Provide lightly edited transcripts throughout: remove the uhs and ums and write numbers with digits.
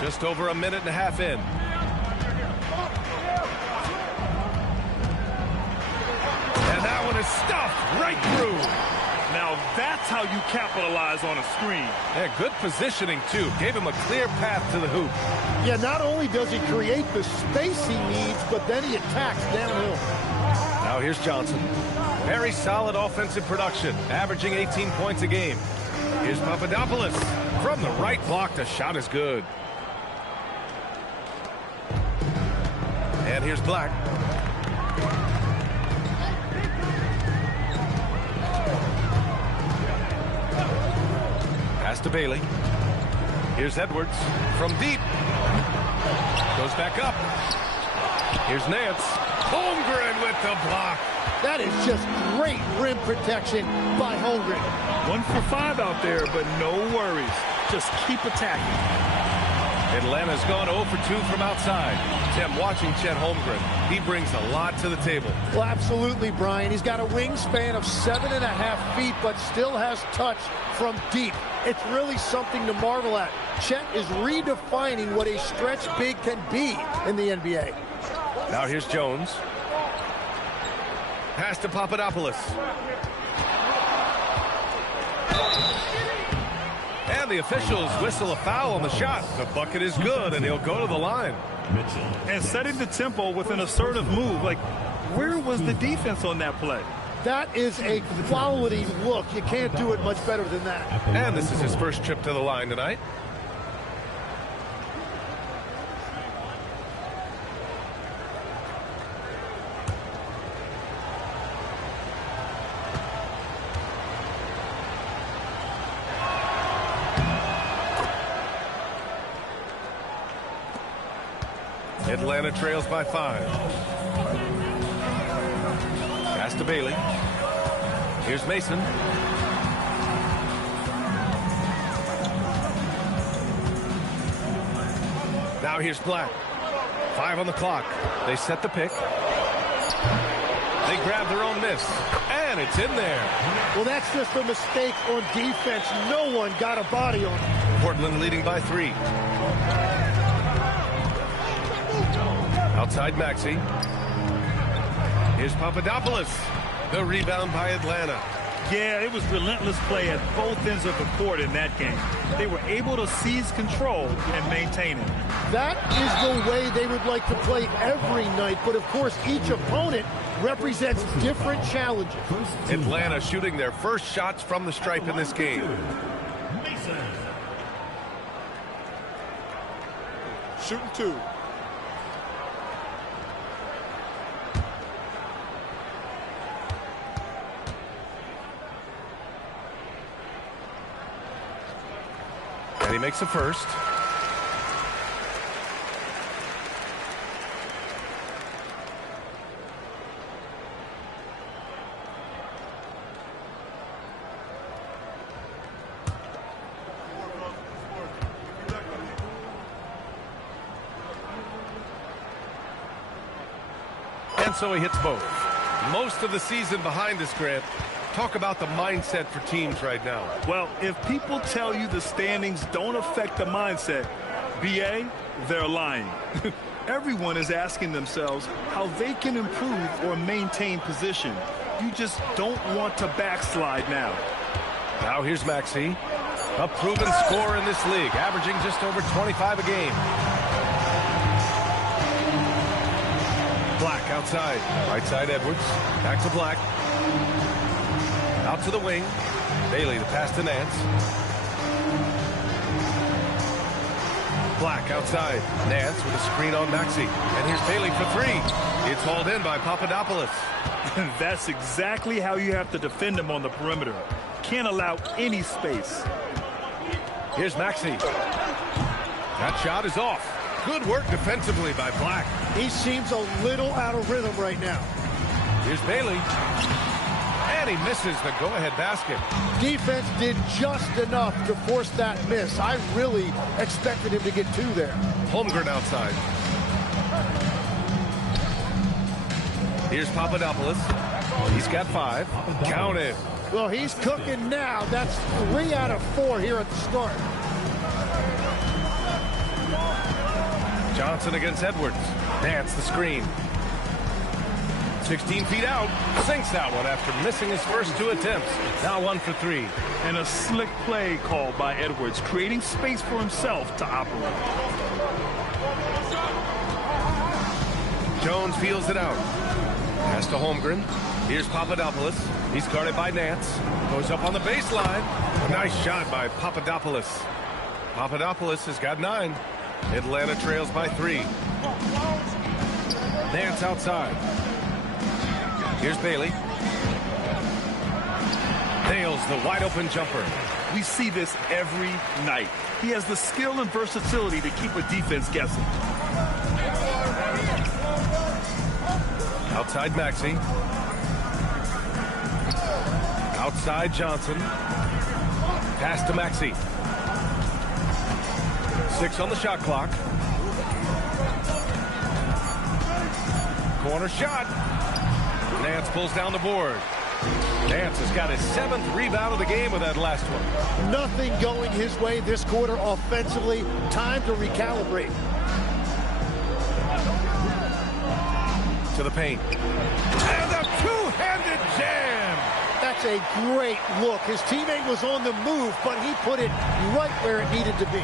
Just over a minute and a half in. And that one is stuffed right through. Now that's how you capitalize on a screen. Yeah, good positioning, too. Gave him a clear path to the hoop. Yeah, not only does he create the space he needs, but then he attacks downhill. Now here's Johnson. Very solid offensive production, averaging 18 points a game. Here's Papadopoulos. From the right block, the shot is good. And here's Black. Pass to Bailey. Here's Edwards from deep. Goes back up. Here's Nance. Holmgren with the block. That is just great rim protection by Holmgren. 1 for 5 out there, but no worries. Just keep attacking. Atlanta's gone 0 for 2 from outside. Tim, watching Chet Holmgren, he brings a lot to the table. Well, absolutely, Brian. He's got a wingspan of 7.5 feet, but still has touch from deep. It's really something to marvel at. Chet is redefining what a stretch big can be in the NBA. Now here's Jones. Pass to Papadopoulos. And the officials whistle a foul on the shot. The bucket is good, and he'll go to the line. And setting the tempo with an assertive move. Like, where was the defense on that play? That is a quality look. You can't do it much better than that. And this is his first trip to the line tonight. Atlanta trails by 5. Pass to Bailey. Here's Mason. Now here's Black. 5 on the clock. They set the pick. They grab their own miss. And it's in there. Well, that's just a mistake on defense. No one got a body on it. Portland leading by 3. Outside Maxey. Here's Papadopoulos. The rebound by Atlanta. Yeah, it was relentless play at both ends of the court in that game. They were able to seize control and maintain it. That is the way they would like to play every night, but of course each opponent represents different challenges. Atlanta shooting their first shots from the stripe in this game. Shooting 2. And he makes the first. And so he hits both. Most of the season behind us, Grant. Talk about the mindset for teams right now. Well, if people tell you the standings don't affect the mindset, BA, they're lying. Everyone is asking themselves how they can improve or maintain position. You just don't want to backslide now. Now here's Maxey, a proven scorer in this league, averaging just over 25 a game. Black outside. Right side Edwards. Back to Black. Out to the wing. Bailey, the pass to Nance. Black outside. Nance with a screen on Maxey. And here's Bailey for 3. It's hauled in by Papadopoulos. That's exactly how you have to defend him on the perimeter. Can't allow any space. Here's Maxey. That shot is off. Good work defensively by Black. He seems a little out of rhythm right now. Here's Bailey. And he misses the go-ahead basket. Defense did just enough to force that miss. I really expected him to get 2 there. Holmgren outside. Here's Papadopoulos. He's got 5. Count it. Well, he's cooking now. That's 3 out of 4 here at the start. Johnson against Edwards. Nance the screen. 16 feet out. Sinks that one after missing his first 2 attempts. Now 1 for 3. And a slick play called by Edwards, creating space for himself to operate. Jones feels it out. Pass to Holmgren. Here's Papadopoulos. He's guarded by Nance. Goes up on the baseline. A nice shot by Papadopoulos. Papadopoulos has got 9. Atlanta trails by 3. Nance outside. Here's Bailey. Nails the wide open jumper. We see this every night. He has the skill and versatility to keep a defense guessing. Outside Maxey. Outside Johnson. Pass to Maxey. 6 on the shot clock. Corner shot. Nance pulls down the board. Nance has got his 7th rebound of the game with that last one. Nothing going his way this quarter offensively. Time to recalibrate. To the paint. And a two-handed jam. That's a great look. His teammate was on the move, but he put it right where it needed to be.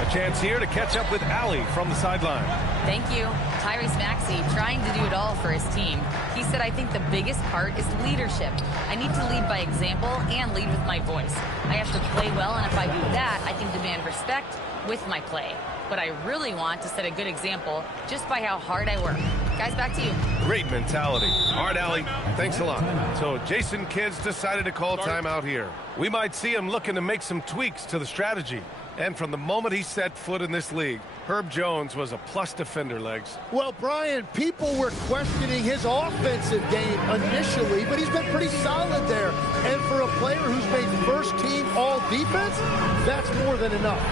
A chance here to catch up with Allie from the sideline. Thank you. Tyrese Maxey trying to do it all for his team. He said, I think the biggest part is leadership. I need to lead by example and lead with my voice. I have to play well, and if I do that, I can demand respect with my play. But I really want to set a good example just by how hard I work. Guys, back to you. Great mentality. All right, Allie, thanks a lot. So Jason Kidd's decided to call timeout here. We might see him looking to make some tweaks to the strategy. And from the moment he set foot in this league, Herb Jones was a plus defender, Legs. Well, Brian, people were questioning his offensive game initially, but he's been pretty solid there. And for a player who's made first team all defense, that's more than enough.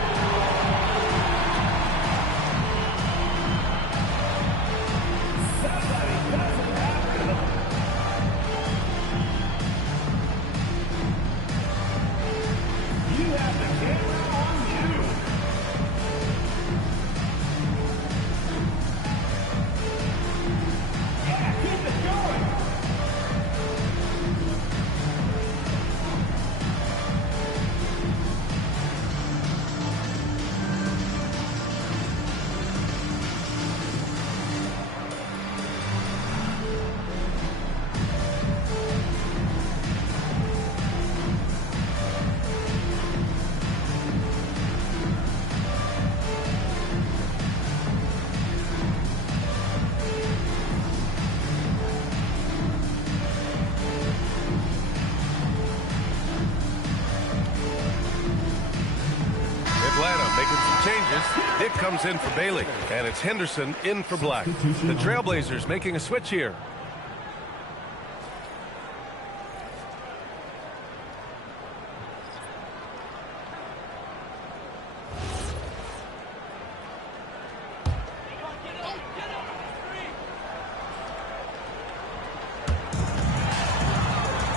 Dick comes in for Bailey, and it's Henderson in for Black. The Trailblazers making a switch here.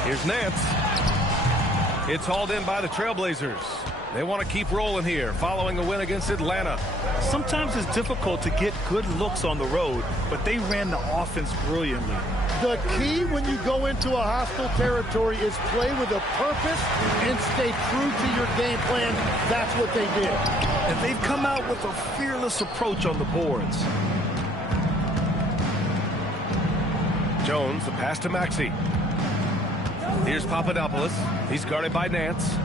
Here's Nance. It's hauled in by the Trailblazers. They want to keep rolling here following a win against Atlanta. Sometimes it's difficult to get good looks on the road, but they ran the offense brilliantly. The key when you go into a hostile territory is play with a purpose and stay true to your game plan. That's what they did. And they've come out with a fearless approach on the boards. Jones, the pass to Maxey. Here's Papadopoulos. He's guarded by Nance.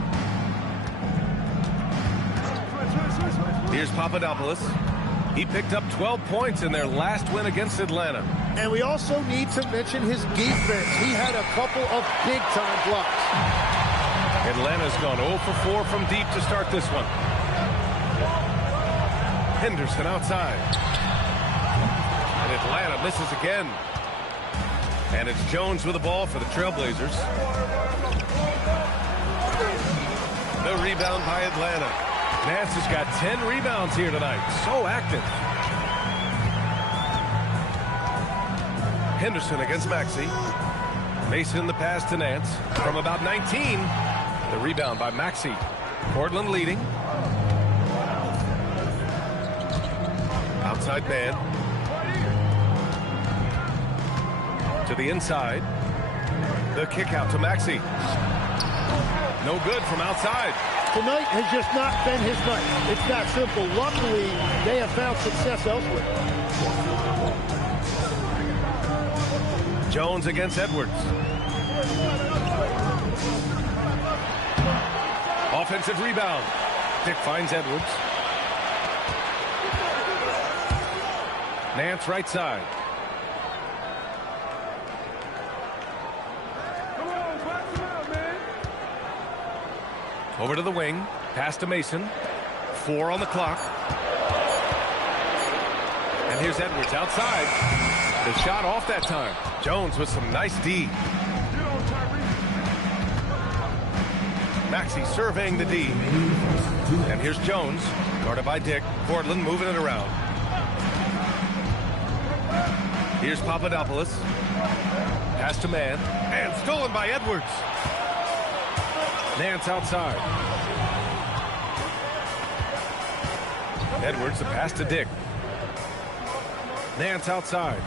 Here's Papadopoulos. He picked up 12 points in their last win against Atlanta. And we also need to mention his defense. He had a couple of big-time blocks. Atlanta's gone 0 for 4 from deep to start this one. Henderson outside. And Atlanta misses again. And it's Jones with the ball for the Trailblazers. The rebound by Atlanta. Nance has got 10 rebounds here tonight. So active. Henderson against Maxey. Mason the pass to Nance. From about 19. The rebound by Maxey. Portland leading. outside man. To the inside. The kick out to Maxey. No good from outside. Tonight has just not been his night. It's that simple. Luckily, they have found success elsewhere. Jones against Edwards. Offensive rebound. Dick finds Edwards. Nance right side. Over to the wing. Pass to Mason. 4 on the clock. And here's Edwards outside. The shot off that time. Jones with some nice D. Maxey surveying the D. And here's Jones. Guarded by Dick. Portland moving it around. Here's Papadopoulos. Pass to man. And stolen by Edwards. Nance outside. Edwards, the pass to Dick. Nance outside.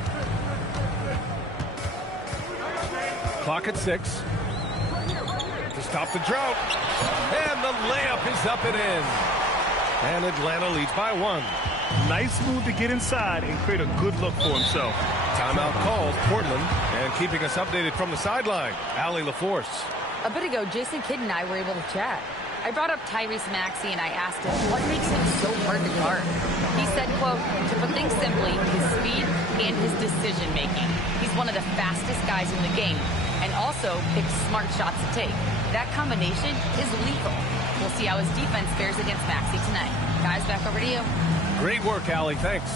Clock at 6. To stop the drought. And the layup is up and in. And Atlanta leads by 1. Nice move to get inside and create a good look for himself. Timeout called Portland. And keeping us updated from the sideline, Allie LaForce. A bit ago, Jason Kidd and I were able to chat. I brought up Tyrese Maxey and I asked him what makes him so hard to guard. He said, quote, to put things simply, his speed and his decision making. He's one of the fastest guys in the game and also picks smart shots to take. That combination is lethal. We'll see how his defense fares against Maxey tonight. Guys, back over to you. Great work, Allie. Thanks.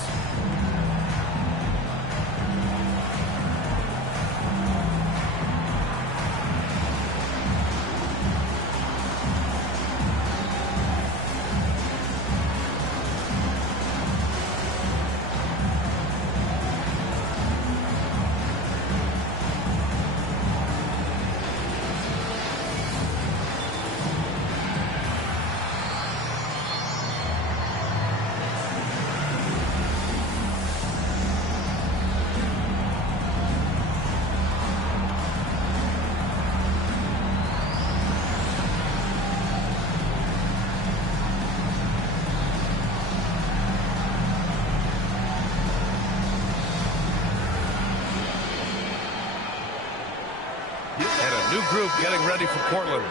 New group getting ready for Portland.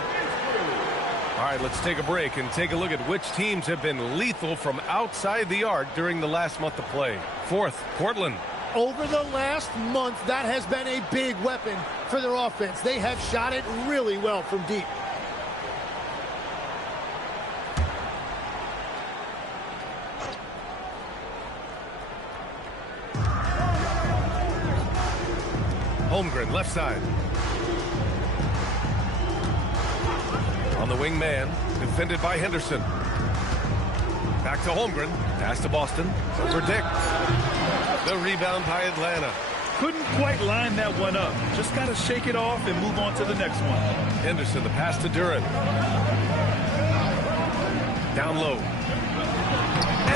All right, let's take a break and take a look at which teams have been lethal from outside the arc during the last month of play. Fourth, Portland. Over the last month, that has been a big weapon for their offense. They have shot it really well from deep. Holmgren, left side. On the wing man, defended by Henderson. Back to Holmgren. Pass to Boston. Over Dick. The rebound by Atlanta. Couldn't quite line that one up. Just got to shake it off and move on to the next one. Henderson, the pass to Duren. Down low.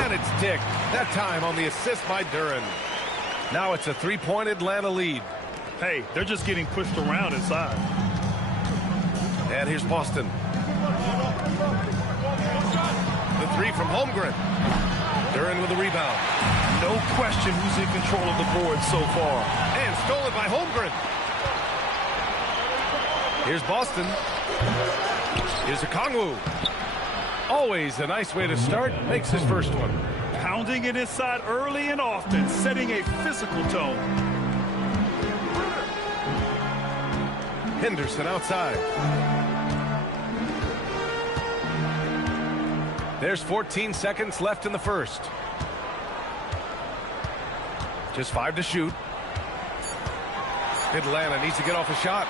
And it's Dick. That time on the assist by Duren. Now it's a three-point Atlanta lead. Hey, they're just getting pushed around inside. And here's Boston. The three from Holmgren. Duren with the rebound. No question who's in control of the board so far. And stolen by Holmgren. Here's Boston. Here's Okongwu. Always a nice way to start. Makes his first one. Pounding it inside early and often, setting a physical tone. Henderson outside. There's 14 seconds left in the first. Just 5 to shoot. Atlanta needs to get off a shot.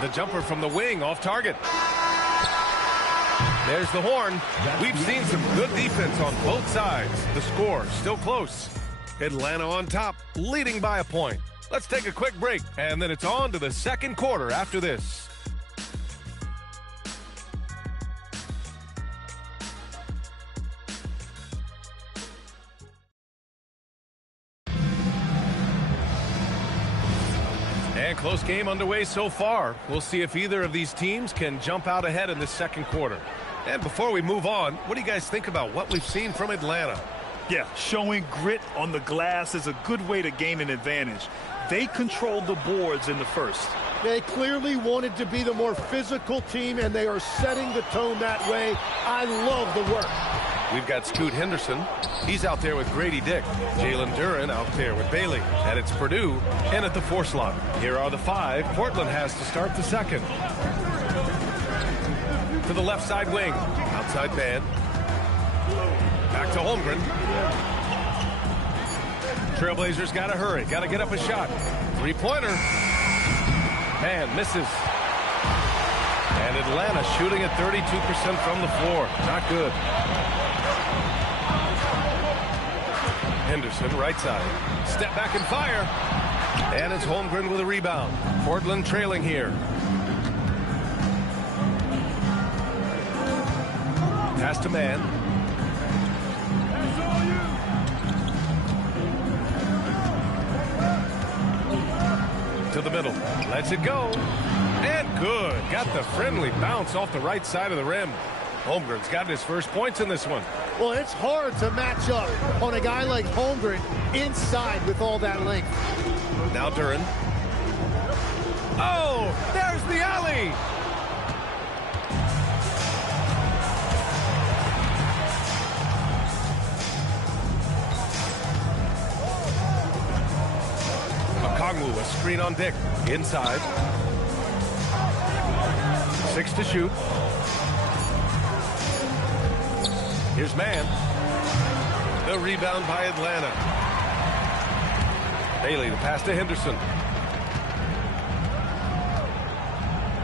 The jumper from the wing off target. There's the horn. We've seen some good defense on both sides. The score still close. Atlanta on top, leading by a point. Let's take a quick break, and then it's on to the second quarter after this. And close game underway so far. We'll see if either of these teams can jump out ahead in this second quarter. And before we move on, what do you guys think about what we've seen from Atlanta? Yeah, showing grit on the glass is a good way to gain an advantage. They controlled the boards in the first. They clearly wanted to be the more physical team, and they are setting the tone that way. I love the work. We've got Scoot Henderson. He's out there with Grady Dick. Jalen Duren out there with Bailey. And it's Purdue in at the 4 slot. Here are the 5. Portland has to start the second. To the left side wing. Outside man. Back to Holmgren. Trailblazers got to hurry. Got to get up a shot. 3-pointer. Man, misses. And Atlanta shooting at 32% from the floor. Not good. Henderson, right side. Step back and fire. And it's Holmgren with a rebound. Portland trailing here. Pass to man. To the middle. Lets it go. And good. Got the friendly bounce off the right side of the rim. Holmgren's got his first points in this one. Well, it's hard to match up on a guy like Holmgren inside with all that length. Now Duren. Oh, there's the alley. Okongwu, a screen on Dick. Inside. 6 to shoot. Here's man. The rebound by Atlanta. Bailey, the pass to Henderson.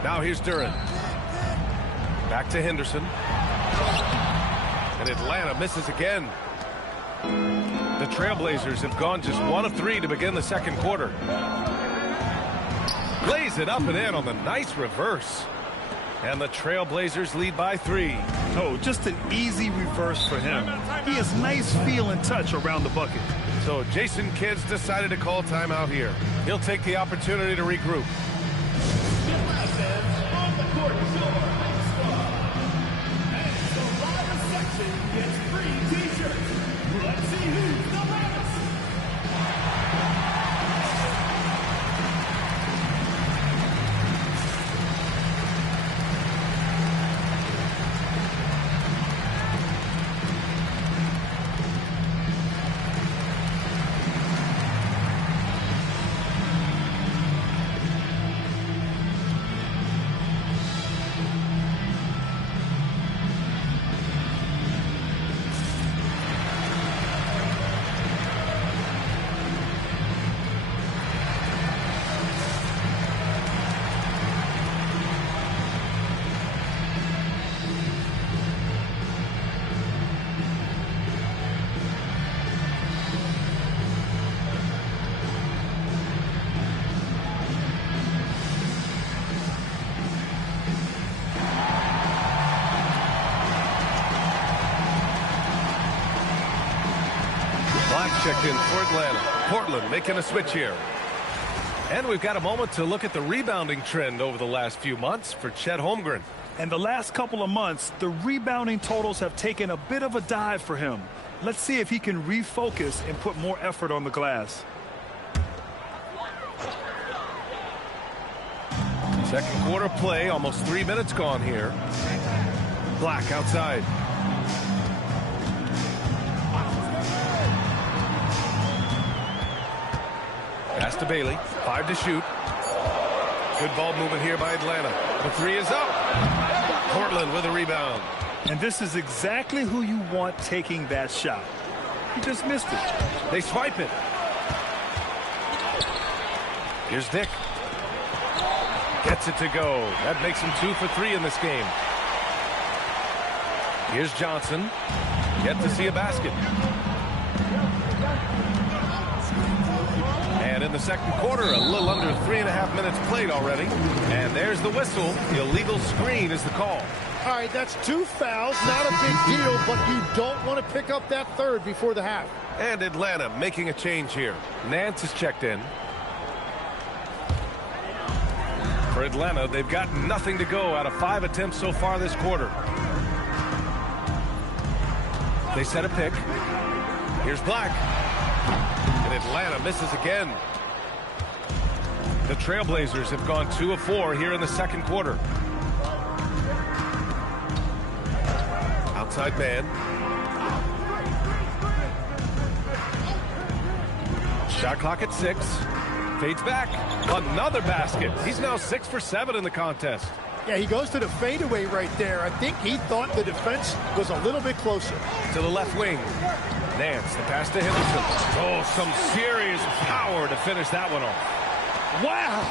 Now here's Duren. Back to Henderson. And Atlanta misses again. The Trailblazers have gone just 1 of 3 to begin the second quarter. Plays it up and in on the nice reverse. And the Trailblazers lead by 3. Oh, just an easy reverse for him. He has nice feel and touch around the bucket. So Jason Kidd's decided to call timeout here. He'll take the opportunity to regroup. Checked in for Atlanta. Portland making a switch here. And we've got a moment to look at the rebounding trend over the last few months for Chet Holmgren. And the last couple of months, the rebounding totals have taken a bit of a dive for him. Let's see if he can refocus and put more effort on the glass. Second quarter play, almost 3 minutes gone here. Black outside. Pass to Bailey. 5 to shoot. Good ball movement here by Atlanta. The 3 is up. Portland with a rebound. And this is exactly who you want taking that shot. He just missed it. They swipe it. Here's Dick. Gets it to go. That makes him 2 for 3 in this game. Here's Johnson. Yet to see a basket. And in the second quarter, a little under 3.5 minutes played already. And there's the whistle. The illegal screen is the call. All right, that's 2 fouls. Not a big deal, but you don't want to pick up that third before the half. And Atlanta making a change here. Nance is checked in. For Atlanta, they've got nothing to go out of 5 attempts so far this quarter. They set a pick. Here's Black. And Atlanta misses again. The Trailblazers have gone 2 of 4 here in the second quarter. Outside man. Shot clock at 6. Fades back. Another basket. He's now 6 for 7 in the contest. Yeah, he goes to the fadeaway right there. I think he thought the defense was a little bit closer. To the left wing. Nance, the pass to Henderson. Oh, some serious power to finish that one off. Wow.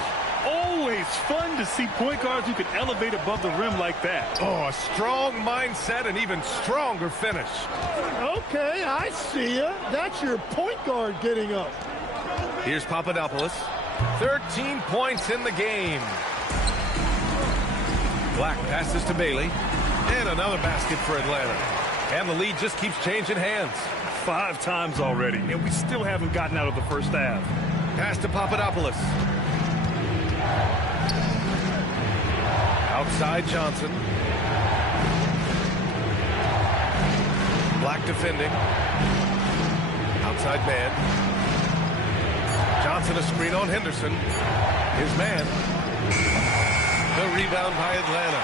Always fun to see point guards who can elevate above the rim like that. Oh, a strong mindset and even stronger finish. Okay, I see ya. That's your point guard getting up. Here's Papadopoulos. 13 points in the game. Black passes to Bailey. And another basket for Atlanta. And the lead just keeps changing hands. 5 times already, and we still haven't gotten out of the first half. Pass to Papadopoulos. Outside Johnson. Black defending. Outside man. Johnson a screen on Henderson. His man. The rebound by Atlanta.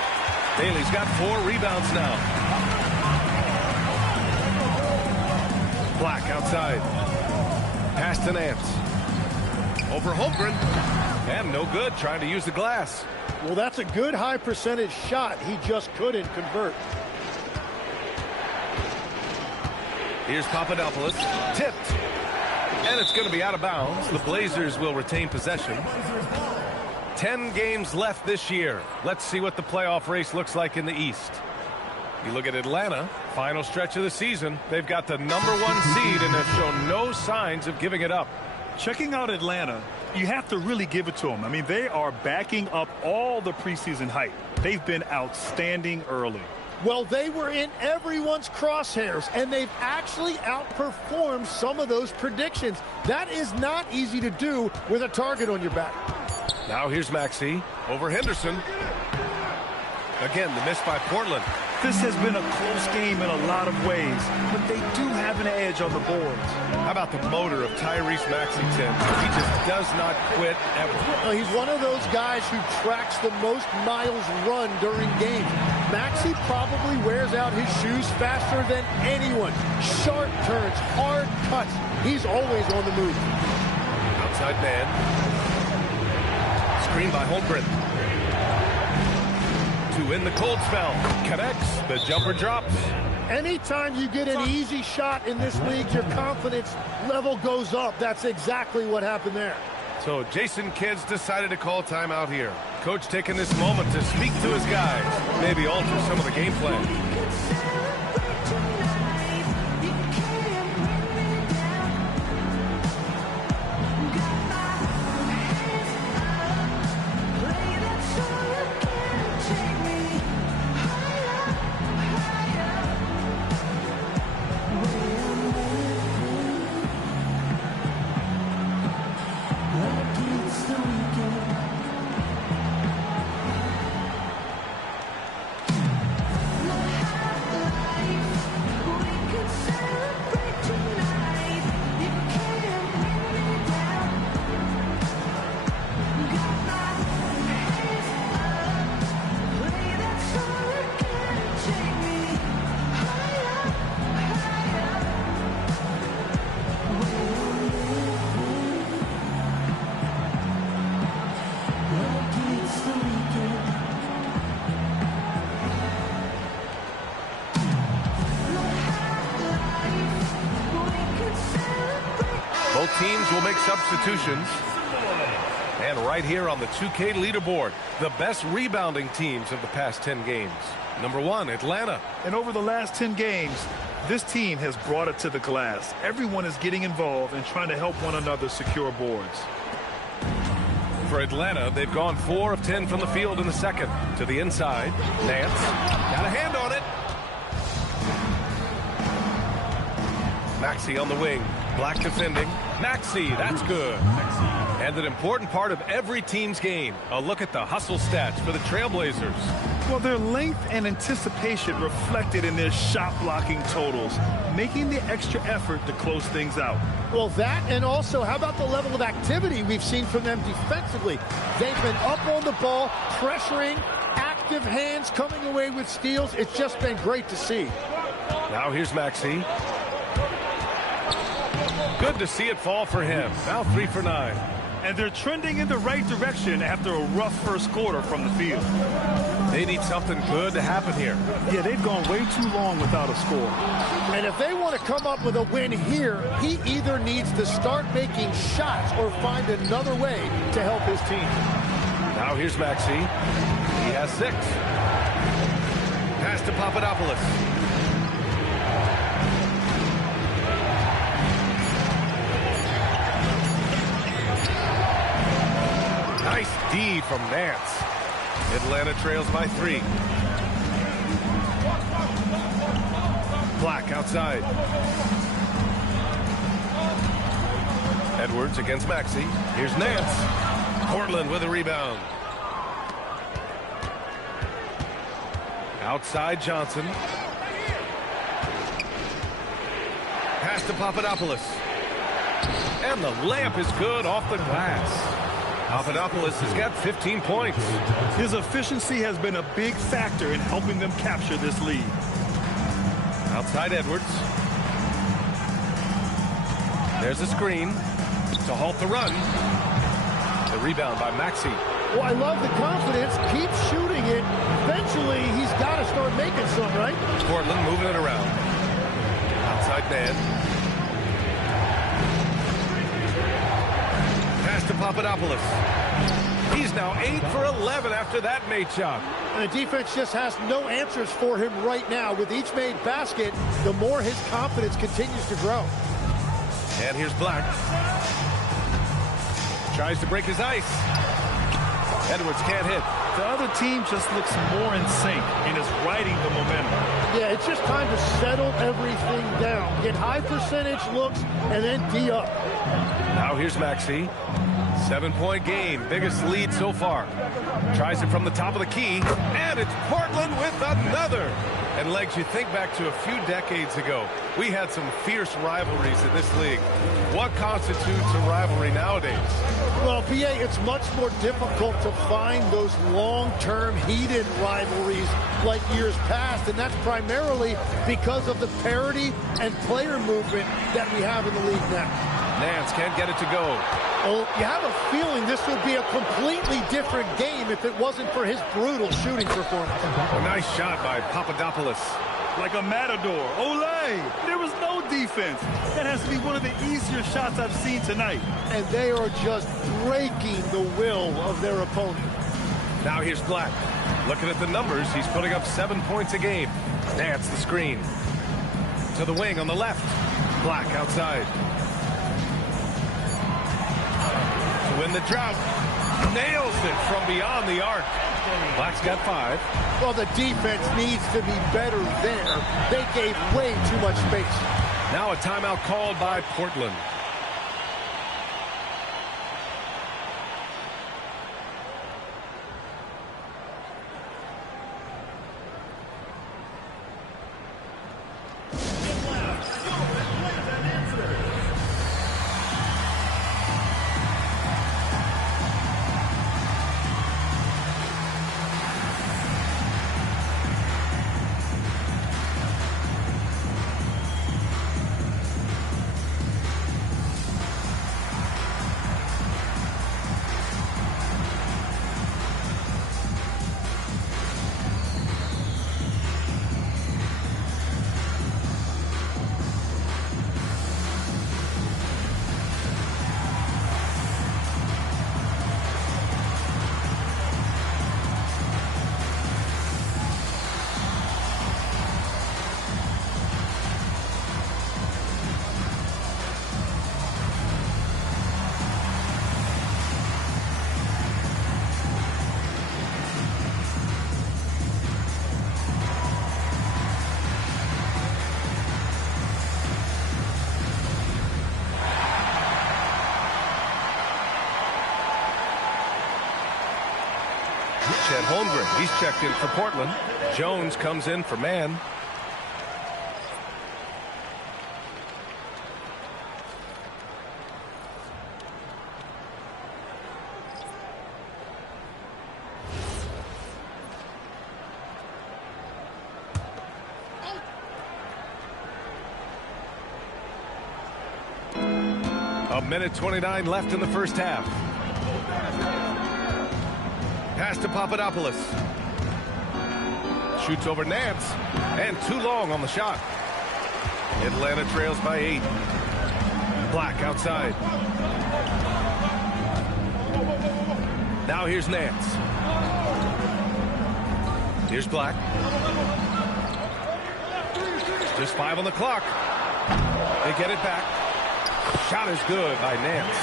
Bailey's got 4 rebounds now. Black outside. Pass to Nance. Over Holmgren. And no good, trying to use the glass. Well, that's a good high percentage shot. He just couldn't convert. Here's Papadopoulos. Tipped. And it's going to be out of bounds. The Blazers will retain possession. 10 games left this year. Let's see what the playoff race looks like in the East. You look at Atlanta, final stretch of the season. They've got the #1 seed and have shown no signs of giving it up. Checking out Atlanta, you have to really give it to them. I mean, they are backing up all the preseason hype. They've been outstanding early. Well, they were in everyone's crosshairs, and they've actually outperformed some of those predictions. That is not easy to do with a target on your back. Now here's Maxey over Henderson. Again, the miss by Portland. This has been a close game in a lot of ways, but they do have an edge on the boards. How about the motor of Tyrese Maxey, Tim? He just does not quit ever. Well, he's one of those guys who tracks the most miles run during games. Maxey probably wears out his shoes faster than anyone. Sharp turns, hard cuts. He's always on the move. Outside man. Screen by Holmgren. To win the cold spell. Connects. The jumper drops. Anytime you get an easy shot in this league, your confidence level goes up. That's exactly what happened there. So Jason Kidd's decided to call timeout here. Coach taking this moment to speak to his guys. Maybe alter some of the game plan. Both teams will make substitutions. And right here on the 2K leaderboard, the best rebounding teams of the past 10 games. #1, Atlanta. And over the last 10 games, this team has brought it to the glass. Everyone is getting involved and trying to help one another secure boards. For Atlanta, they've gone 4 of 10 from the field in the second. To the inside, Nance got a hand on it. Maxey on the wing. Black defending. Maxey, that's good. And an important part of every team's game. A look at the hustle stats for the Trailblazers. Well, their length and anticipation reflected in their shot blocking totals, making the extra effort to close things out. Well, that, and also, how about the level of activity we've seen from them defensively? They've been up on the ball, pressuring, active hands coming away with steals. It's just been great to see. Now here's Maxey. Good to see it fall for him. Now 3 for 9. And they're trending in the right direction after a rough first quarter from the field. They need something good to happen here. Yeah, they've gone way too long without a score. And if they want to come up with a win here, he either needs to start making shots or find another way to help his team. Now here's Maxey. He has 6. Pass to Papadopoulos. Nice D from Nance. Atlanta trails by 3. Black outside. Edwards against Maxey. Here's Nance. Portland with a rebound. Outside Johnson. Pass to Papadopoulos. And the layup is good off the glass. Papadopoulos has got 15 points. His efficiency has been a big factor in helping them capture this lead. Outside Edwards. There's a screen to halt the run. The rebound by Maxey. Well, I love the confidence. Keep shooting it. Eventually, he's got to start making some, right? Portland moving it around. Outside man. Pass to Papadopoulos. He's now 8 for 11 after that made shot. And the defense just has no answers for him right now. With each made basket, the more his confidence continues to grow. And here's Black. Tries to break his ice. Edwards can't hit. The other team just looks more in sync and is riding the momentum. Yeah, it's just time to settle everything down. Get high percentage looks and then D up. Now here's Maxey. 7-point game. Biggest lead so far. Tries it from the top of the key. And it's Portland with another. And, Legs, you think back to a few decades ago, we had some fierce rivalries in this league. What constitutes a rivalry nowadays? Well, PA, it's much more difficult to find those long-term heated rivalries like years past, and that's primarily because of the parity and player movement that we have in the league now. Nance can't get it to go. Well, you have a feeling this would be a completely different game if it wasn't for his brutal shooting performance. A nice shot by Papadopoulos. Like a matador. Olé! There was no defense. That has to be one of the easier shots I've seen tonight. And they are just breaking the will of their opponent. Now here's Black. Looking at the numbers, he's putting up 7 points a game. Nance the screen. To the wing on the left. Black outside. To win the drought. Nails it from beyond the arc. Black's got 5. Well, the defense needs to be better there. They gave way too much space. Now a timeout called by Portland. Instead, Holmgren, he's checked in for Portland. Jones comes in for man. A minute 29 left in the first half. Pass to Papadopoulos. Shoots over Nance. And too long on the shot. Atlanta trails by 8. Black outside. Now here's Nance. Here's Black. Just 5 on the clock. They get it back. Shot is good by Nance.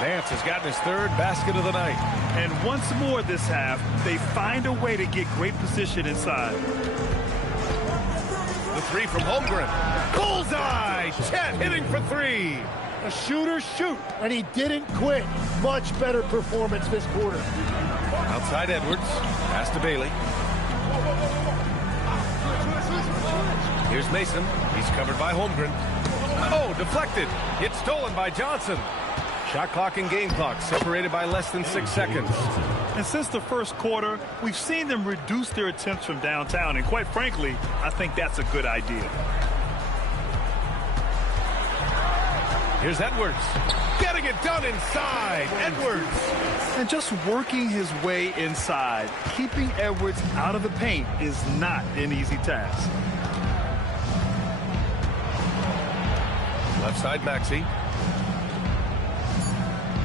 Nance has gotten his 3rd basket of the night. And once more this half, they find a way to get great position inside. The 3 from Holmgren. Bullseye! Chet hitting for 3. A shooter shoot, and he didn't quit. Much better performance this quarter. Outside Edwards. Pass to Bailey. Here's Mason. He's covered by Holmgren. Oh, deflected. It's stolen by Johnson. Shot clock and game clock separated by less than 6 seconds. And since the first quarter, we've seen them reduce their attempts from downtown. And quite frankly, I think that's a good idea. Here's Edwards. Getting it done inside. Edwards. And just working his way inside, keeping Edwards out of the paint is not an easy task. Left side, Maxey.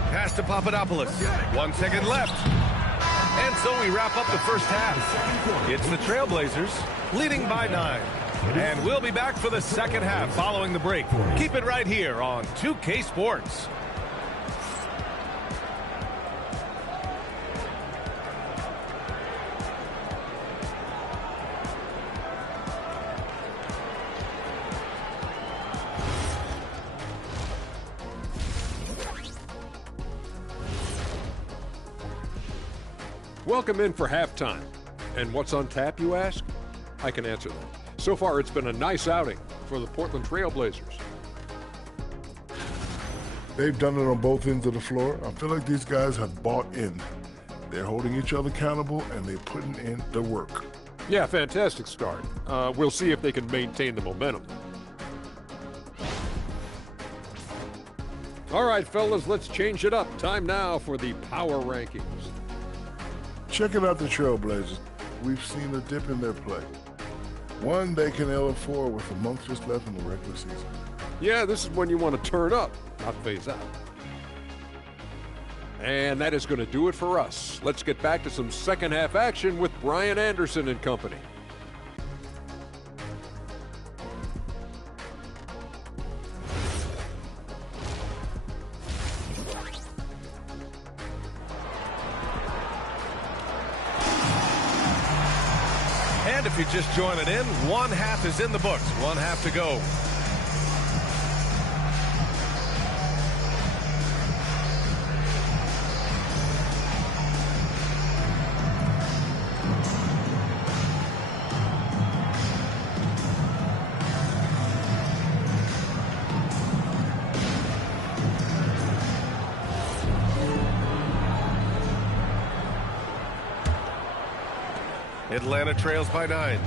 Pass to Papadopoulos. 1 second left. And so we wrap up the first half. It's the Trailblazers leading by 9. And we'll be back for the second half following the break. Keep it right here on 2K Sports. Welcome in for halftime. And what's on tap, you ask? I can answer that. So far, it's been a nice outing for the Portland Trailblazers. They've done it on both ends of the floor. I feel like these guys have bought in. They're holding each other accountable, and they're putting in the work. Yeah, fantastic start. We'll see if they can maintain the momentum. All right, fellas, let's change it up. Time now for the power rankings. Checking out the Trailblazers, we've seen a dip in their play. One they can ill afford with a month just left in the regular season. Yeah, this is when you want to turn up, not phase out. And that is going to do it for us. Let's get back to some second half action with Brian Anderson and company. And if you're just joining in, one half is in the books. One half to go. Atlanta trails by 9.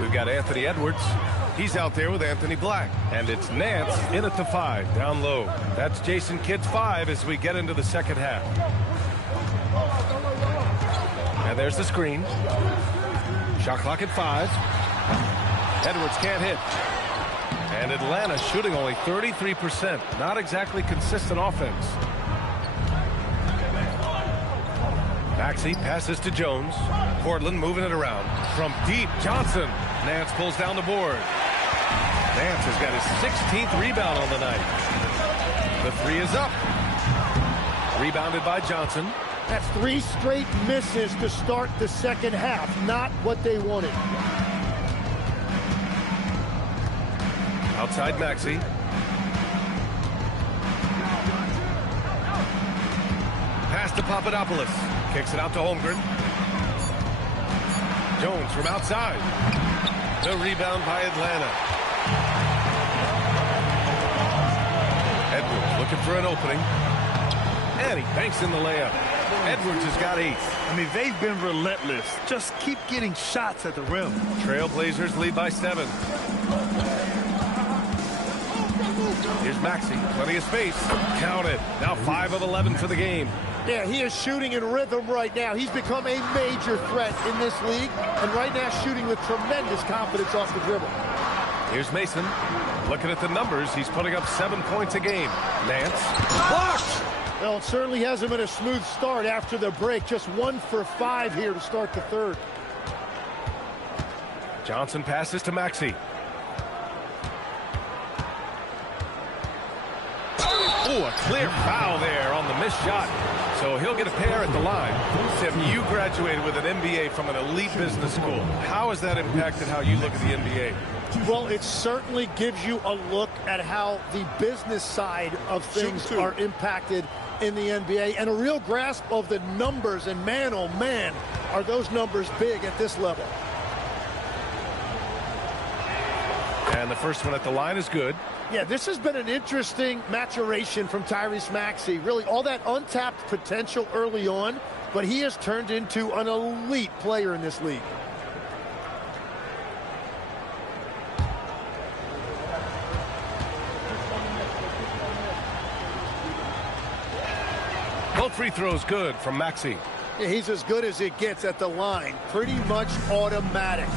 We've got Anthony Edwards. He's out there with Anthony Black. And it's Nance in at the 5, down low. That's Jason Kidd's 5 as we get into the second half. And there's the screen. Shot clock at 5. Edwards can't hit. And Atlanta shooting only 33%. Not exactly consistent offense. Maxey passes to Jones. Portland moving it around. From deep, Johnson. Nance pulls down the board. Nance has got his 16th rebound on the night. The 3 is up. Rebounded by Johnson. That's 3 straight misses to start the second half. Not what they wanted. Outside Maxey. Pass to Papadopoulos. Kicks it out to Holmgren. Jones from outside. The rebound by Atlanta. Edwards looking for an opening. And he banks in the layup. Edwards has got 8. I mean, they've been relentless. Just keep getting shots at the rim. Trailblazers lead by 7. Here's Maxey. Plenty of space. Count it. Now 5 of 11 for the game. Yeah, he is shooting in rhythm right now. He's become a major threat in this league, and right now shooting with tremendous confidence off the dribble. Here's Mason. Looking at the numbers, he's putting up 7 points a game. Nance. Blocked! Well, it certainly hasn't been a smooth start after the break. Just 1 for 5 here to start the third. Johnson passes to Maxey. Oh, a clear foul there on the missed shot. So he'll get a pair at the line. Tim, you graduated with an MBA from an elite business school. How has that impacted how you look at the NBA? Well, it certainly gives you a look at how the business side of things are impacted in the NBA and a real grasp of the numbers. And man, oh man, are those numbers big at this level. And the first one at the line is good. Yeah, this has been an interesting maturation from Tyrese Maxey. Really, all that untapped potential early on, but he has turned into an elite player in this league. Both free throws good from Maxey. Yeah, he's as good as it gets at the line. Pretty much automatic.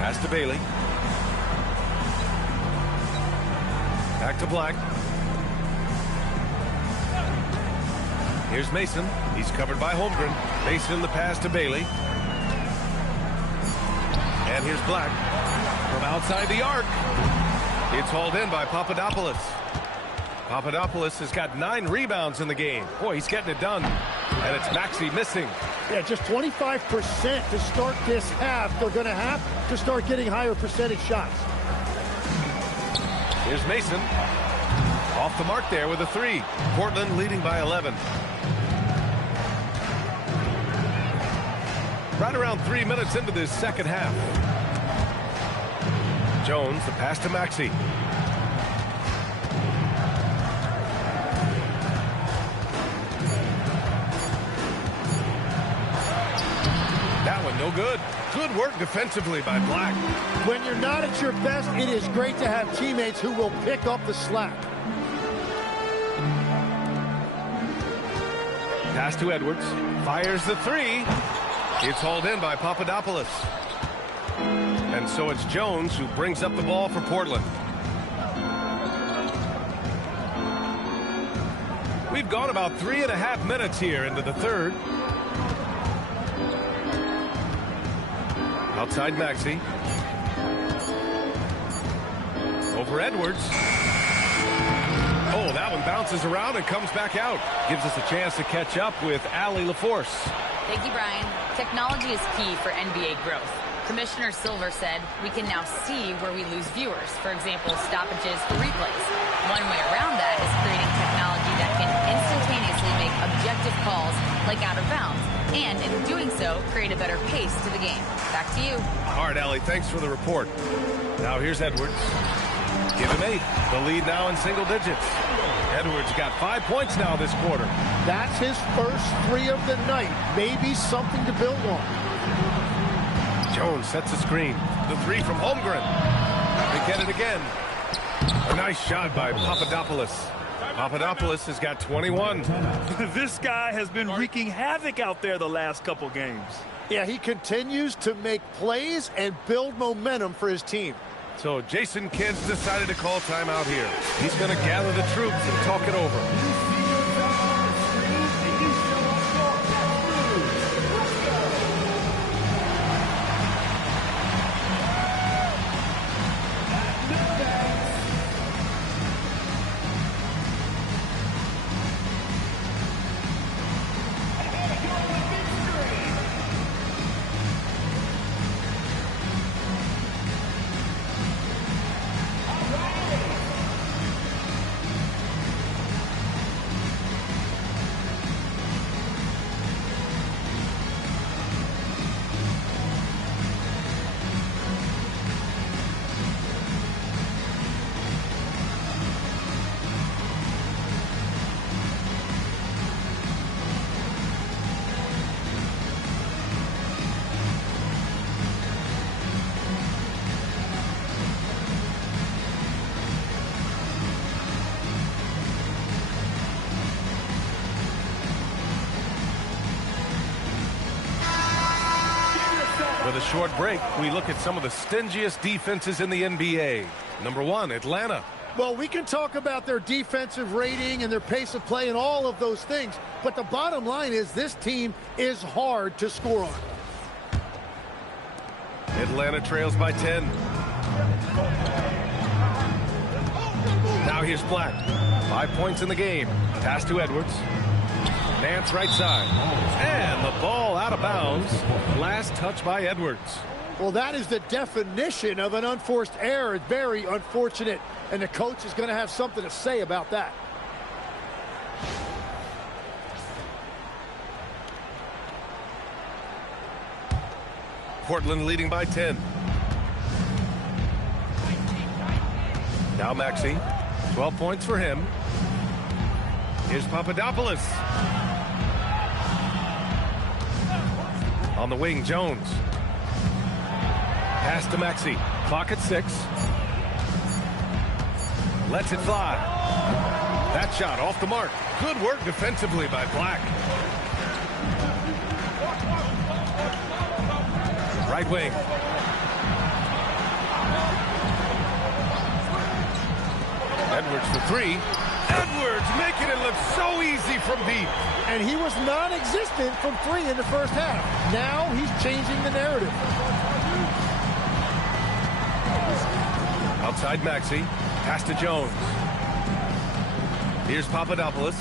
Pass to Bailey. Back to Black. Here's Mason. He's covered by Holmgren. Mason the pass to Bailey. And here's Black. From outside the arc. It's hauled in by Papadopoulos. Papadopoulos has got 9 rebounds in the game. Boy, he's getting it done. And it's Maxey missing. Yeah, just 25% to start this half. They're going to have to start getting higher percentage shots. Here's Mason. Off the mark there with a 3. Portland leading by 11. Right around 3 minutes into this second half. Jones, the pass to Maxey. That one no good. Good work defensively by Black. When you're not at your best, it is great to have teammates who will pick up the slack. Pass to Edwards. Fires the 3. It's hauled in by Papadopoulos. And so it's Jones who brings up the ball for Portland. We've gone about 3.5 minutes here into the third. Outside Maxey. Over Edwards. Oh, that one bounces around and comes back out. Gives us a chance to catch up with Allie LaForce. Thank you, Brian. Technology is key for NBA growth. Commissioner Silver said, we can now see where we lose viewers. For example, stoppages for replays. One way around that is creating technology that can instantaneously make objective calls like out of bounds. And in doing so, create a better pace to the game. Back to you. All right, Allie, thanks for the report. Now here's Edwards. Give him 8. The lead now in single digits. Edwards got 5 points now this quarter. That's his first 3 of the night. Maybe something to build on. Jones sets a screen. The 3 from Holmgren. They get it again. A nice shot by Papadopoulos. Papadopoulos has got 21. This guy has been wreaking havoc out there the last couple games. Yeah, he continues to make plays and build momentum for his team. So Jason Kidd's decided to call timeout here. He's going to gather the troops and talk it over. short break, we look at some of the stingiest defenses in the NBA. Number 1, Atlanta. Well, we can talk about their defensive rating and their pace of play and all of those things, but the bottom line is this team is hard to score on. Atlanta trails by 10. Now here's Black. 5 points in the game. Pass to Edwards. Nance right side. And the ball out of bounds. Last touch by Edwards. Well, that is the definition of an unforced error. It's very unfortunate, and the coach is going to have something to say about that. Portland leading by 10. Now Maxey. 12 points for him. Here's Papadopoulos. On the wing, Jones. Pass to Maxey. Clock at 6. Lets it fly. That shot off the mark. Good work defensively by Black. Right wing. Edwards for 3. Edwards making it look so easy from deep. And he was non-existent from 3 in the first half. Now he's changing the narrative. Outside Maxey. Pass to Jones. Here's Papadopoulos.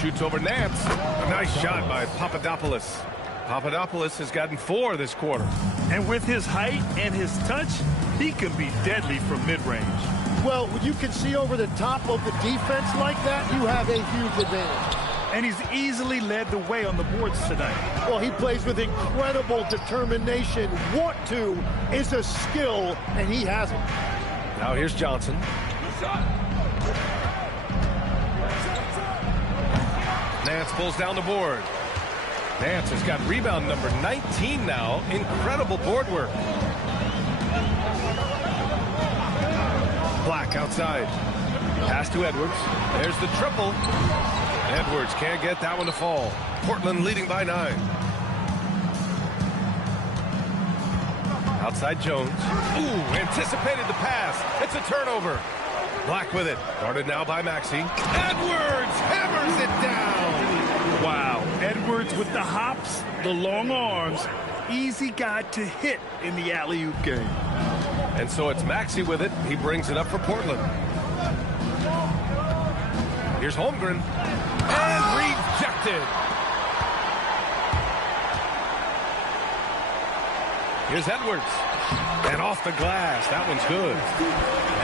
Shoots over Nance. A nice shot by Papadopoulos. Papadopoulos has gotten 4 this quarter. And with his height and his touch, he can be deadly from mid-range. Well, when you can see over the top of the defense like that, you have a huge advantage. And he's easily led the way on the boards tonight. Well, he plays with incredible determination. Want to is a skill, and he has it. Now here's Johnson. Nance pulls down the board. Nance has got rebound number 19 now. Incredible board work. Black outside. Pass to Edwards. There's the triple. Edwards can't get that one to fall. Portland leading by 9. Outside Jones. Ooh, anticipated the pass. It's a turnover. Black with it. Guarded now by Maxey. Edwards hammers it down. Wow. Edwards with the hops, the long arms. Easy guy to hit in the alley-oop game. And so it's Maxey with it. He brings it up for Portland. Here's Holmgren. And rejected. Here's Edwards. And off the glass. That one's good.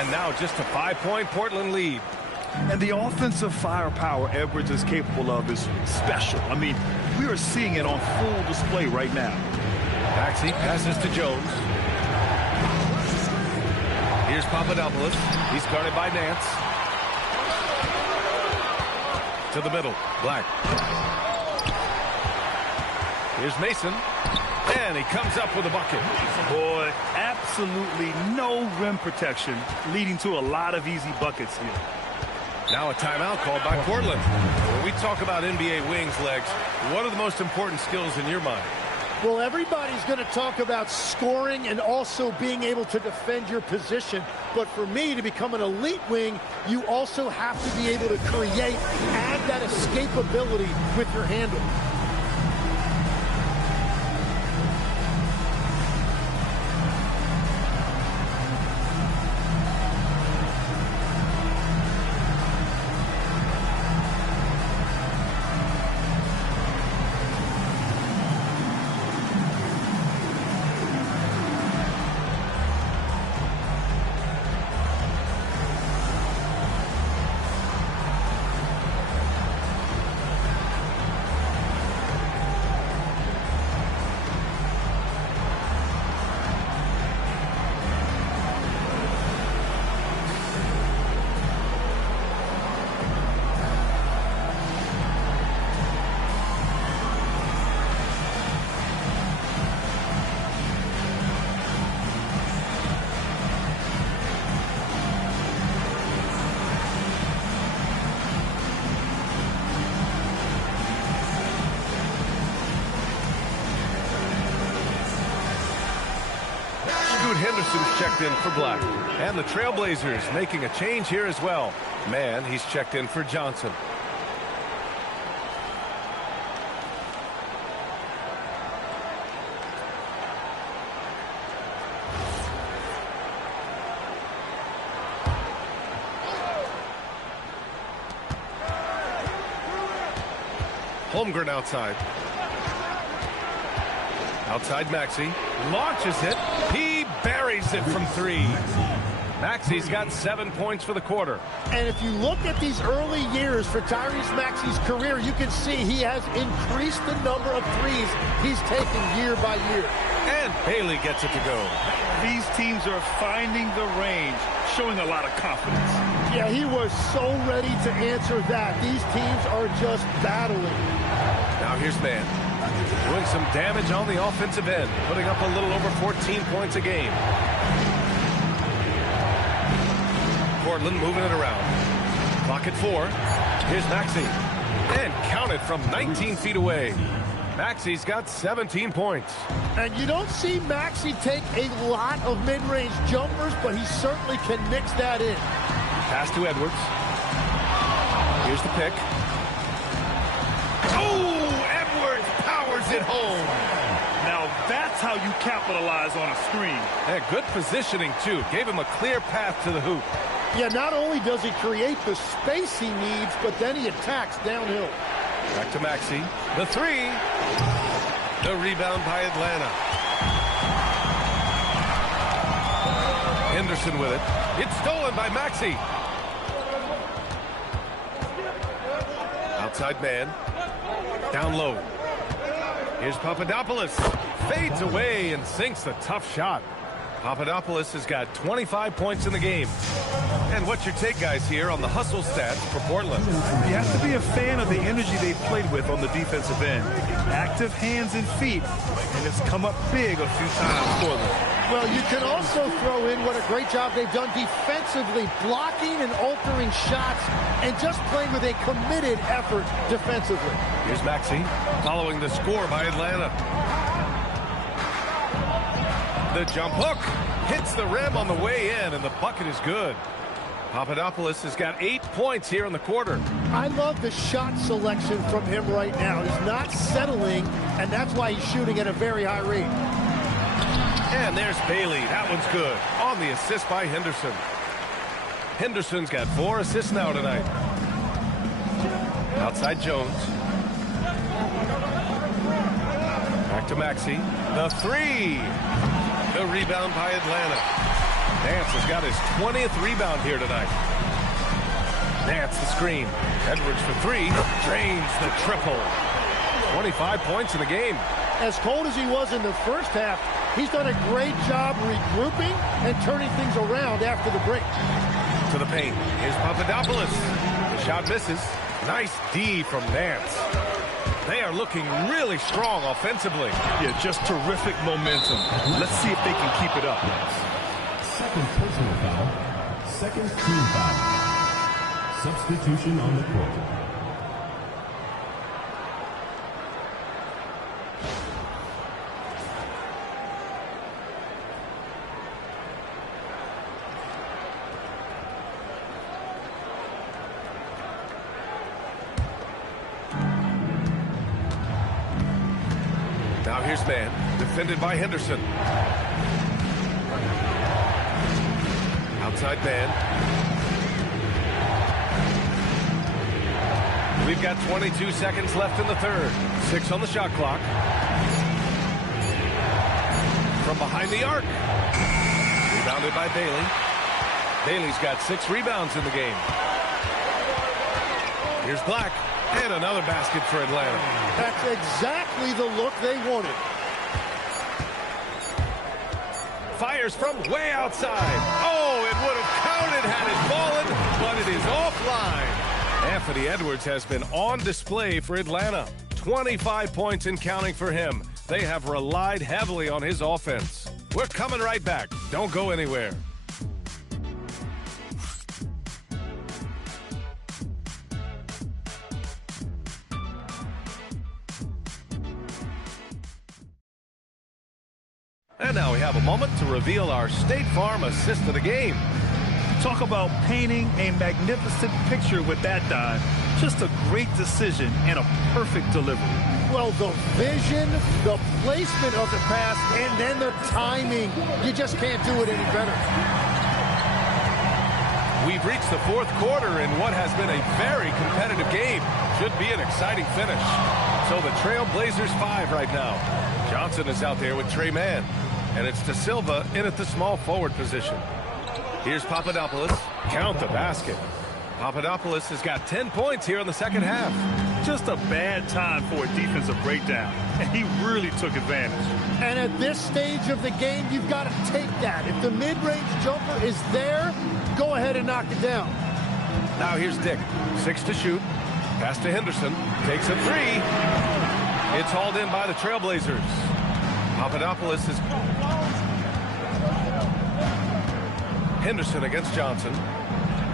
And now just a 5-point Portland lead. And the offensive firepower Edwards is capable of is special. I mean, we are seeing it on full display right now. Maxey passes to Jones. Here's Papadopoulos. He's guarded by Nance. To the middle. Black. Here's Mason. And he comes up with a bucket. Boy, absolutely no rim protection, leading to a lot of easy buckets here. Now a timeout called by Portland. When we talk about NBA wings, Legs, what are the most important skills in your mind? Well, everybody's going to talk about scoring and also being able to defend your position. But for me, to become an elite wing, you also have to be able to create, add that escapability with your handle. Henderson's checked in for Black. And the Trailblazers making a change here as well. Man, he's checked in for Johnson. Holmgren outside. Outside Maxey. Launches it. He buries it from 3. Maxey's got 7 points for the quarter. And if you look at these early years for Tyrese Maxey's career, you can see he has increased the number of threes he's taken year by year. And Bailey gets it to go. These teams are finding the range, showing a lot of confidence. Yeah, he was so ready to answer that. These teams are just battling. Now here's Man. Doing some damage on the offensive end. Putting up a little over 14 points a game. Portland moving it around. Clock at 4. Here's Maxey. And counted from 19 feet away. Maxey's got 17 points. And you don't see Maxey take a lot of mid-range jumpers, but he certainly can mix that in. Pass to Edwards. Here's the pick. Oh, Edwards powers it home. Now that's how you capitalize on a screen. And good positioning, too. Gave him a clear path to the hoop. Yeah, not only does he create the space he needs, but then he attacks downhill. Back to Maxey. The 3. The rebound by Atlanta. Henderson with it. It's stolen by Maxey. Outside Man. Down low. Here's Papadopoulos. Fades away and sinks the tough shot. Papadopoulos has got 25 points in the game. And what's your take, guys, here on the hustle stats for Portland? You have to be a fan of the energy they've played with on the defensive end. Active hands and feet, and it's come up big a few times for them. Well, you can also throw in what a great job they've done defensively, blocking and altering shots, and just playing with a committed effort defensively. Here's Maxey following the score by Atlanta. The jump hook hits the rim on the way in, and the bucket is good. Papadopoulos has got 8 points here in the quarter. I love the shot selection from him right now. He's not settling, and that's why he's shooting at a very high rate. And there's Bailey. That one's good. On the assist by Henderson. Henderson's got 4 assists now tonight. Outside Jones. Back to Maxey. The 3. The rebound by Atlanta. Nance has got his 20th rebound here tonight. Nance the screen. Edwards for 3. Drains the triple. 25 points in the game. As cold as he was in the first half, he's done a great job regrouping and turning things around after the break. To the paint. Here's Papadopoulos. The shot misses. Nice D from Nance. They are looking really strong offensively. Yeah, just terrific momentum. Let's see if they can keep it up. Second personal foul. Second team foul. Substitution on the court. Now here's Man, defended by Henderson. Outside Man. We've got 22 seconds left in the third. 6 on the shot clock. From behind the arc. Rebounded by Bailey. Bailey's got 6 rebounds in the game. Here's Black. And another basket for Atlanta. That's exactly the look they wanted. Fires from way outside. Oh, it would have counted had it fallen, but it is offline. Anthony Edwards has been on display for Atlanta. 25 points and counting for him. They have relied heavily on his offense. We're coming right back. Don't go anywhere. And now we have have a moment to reveal our State Farm assist of the game. Talk about painting a magnificent picture with that dive. Just a great decision and a perfect delivery. Well, the vision, the placement of the pass, and then the timing. You just can't do it any better. We've reached the fourth quarter in what has been a very competitive game. Should be an exciting finish. So the Trail Blazers 5 right now. Johnson is out there with Trey Mann. And it's De Silva in at the small forward position. Here's Papadopoulos. Count the basket. Papadopoulos has got 10 points here in the second half. Just a bad time for a defensive breakdown. And he really took advantage. And at this stage of the game, you've got to take that. If the mid-range jumper is there, go ahead and knock it down. Now here's Dick. 6 to shoot. Pass to Henderson. Takes a 3. It's hauled in by the Trailblazers. Papadopoulos is... Henderson against Johnson.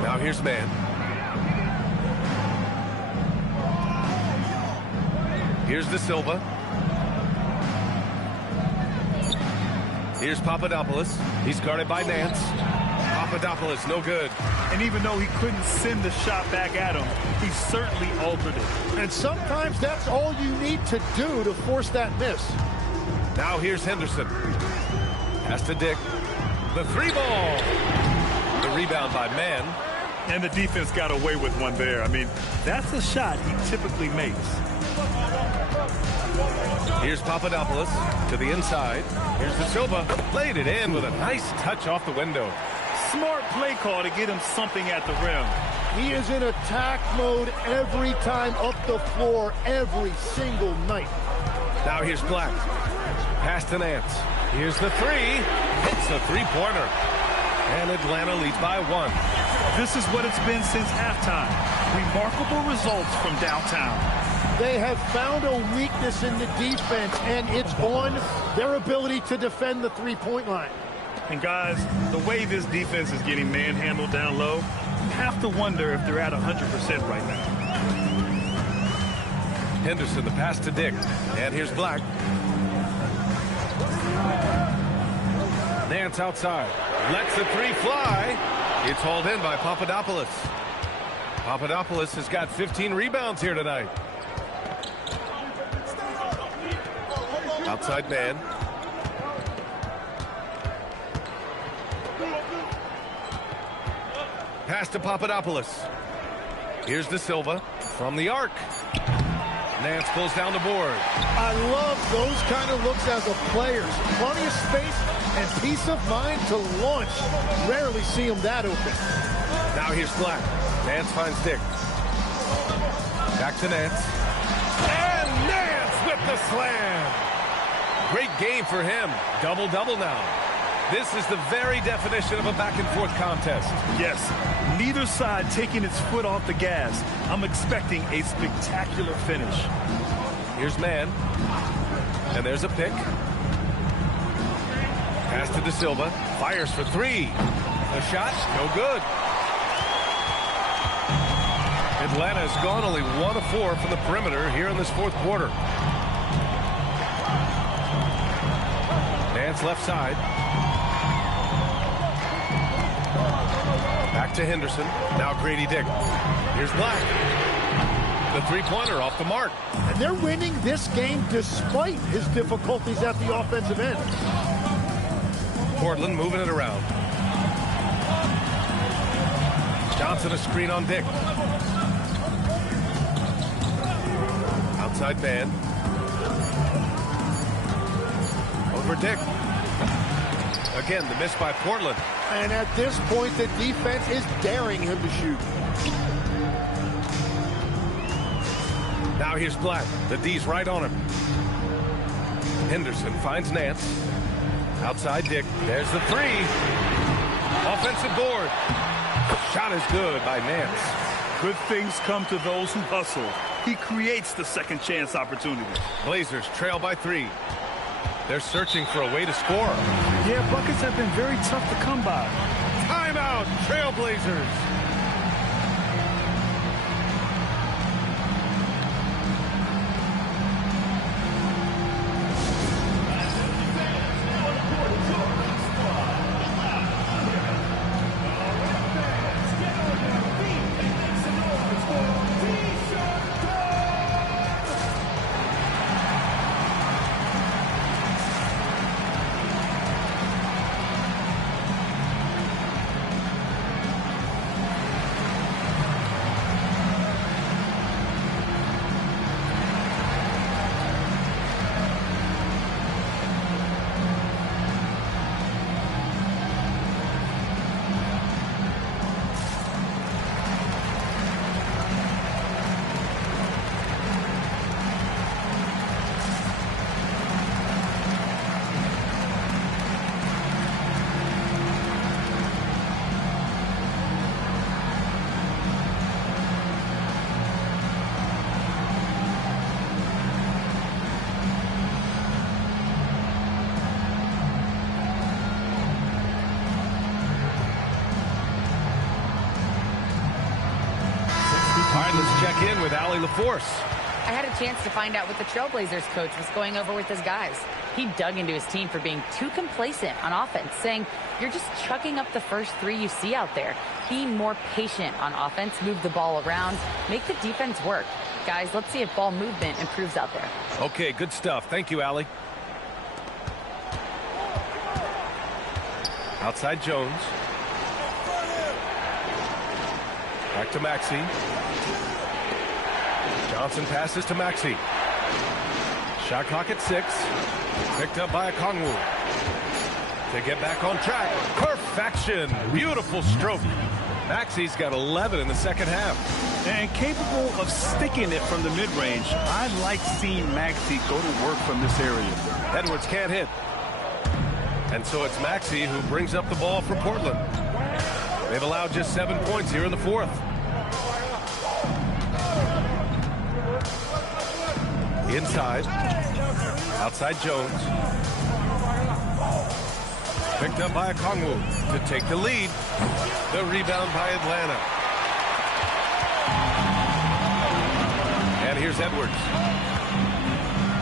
Now here's Mann. Here's De Silva. Here's Papadopoulos. He's guarded by Nance. Papadopoulos, no good. And even though he couldn't send the shot back at him, he certainly altered it. And sometimes that's all you need to do to force that miss. Now here's Henderson. Pass to Dick. The 3 ball. The rebound by Mann. And the defense got away with one there. I mean, that's a shot he typically makes. Here's Papadopoulos to the inside. Here's De Silva. Played it in with a nice touch off the window. Smart play call to get him something at the rim. He is in attack mode every time up the floor, every single night. Now here's Black. Pass to Nance. Here's the 3. Hits a 3-pointer. And Atlanta leads by 1. This is what it's been since halftime. Remarkable results from downtown. They have found a weakness in the defense, and it's on their ability to defend the three-point line. And guys, the way this defense is getting manhandled down low, you have to wonder if they're at 100% right now. Henderson, the pass to Dick. And here's Black. Nance outside. Lets the 3 fly. It's hauled in by Papadopoulos. Papadopoulos has got 15 rebounds here tonight. Outside man. Pass to Papadopoulos. Here's De Silva from the arc. Nance pulls down the board. I love those kind of looks as a player. Plenty of space and peace of mind to launch. Rarely see him that open. Now here's Black. Nance finds Dick. Back to Nance. And Nance with the slam. Great game for him. Double-double now. This is the very definition of a back-and-forth contest. Yes, neither side taking its foot off the gas. I'm expecting a spectacular finish. Here's Mann. And there's a pick. Pass to De Silva. Fires for 3. The shot, no good. Atlanta has gone only 1 of 4 from the perimeter here in this fourth quarter. Nance left side. Back to Henderson. Now Grady Dick. Here's Black. The three-pointer off the mark. And they're winning this game despite his difficulties at the offensive end. Portland moving it around. Johnson a screen on Dick. Outside man. Over Dick. Again, the miss by Portland. And at this point, the defense is daring him to shoot. Now here's Black. The D's right on him. Henderson finds Nance. Outside Dick. There's the 3. Offensive board. Shot is good by Nance. Good things come to those who hustle. He creates the second chance opportunity. Blazers trail by 3. They're searching for a way to score. Yeah, buckets have been very tough to come by. Timeout, Trailblazers. All right, let's check in with Allie LaForce. I had a chance to find out what the Trailblazers coach was going over with his guys. He dug into his team for being too complacent on offense, saying, you're just chucking up the first three you see out there. Be more patient on offense, move the ball around, make the defense work. Guys, let's see if ball movement improves out there. Okay, good stuff. Thank you, Allie. Outside Jones. Back to Maxey. Johnson passes to Maxey. Shot clock at 6. Picked up by Okongwu. To get back on track. Perfection. Beautiful stroke. Maxey's got 11 in the second half. And capable of sticking it from the mid-range. I like seeing Maxey go to work from this area. Edwards can't hit. And so it's Maxey who brings up the ball for Portland. They've allowed just 7 points here in the fourth. Inside. Outside Jones. Picked up by Okongwu to take the lead. The rebound by Atlanta. And here's Edwards.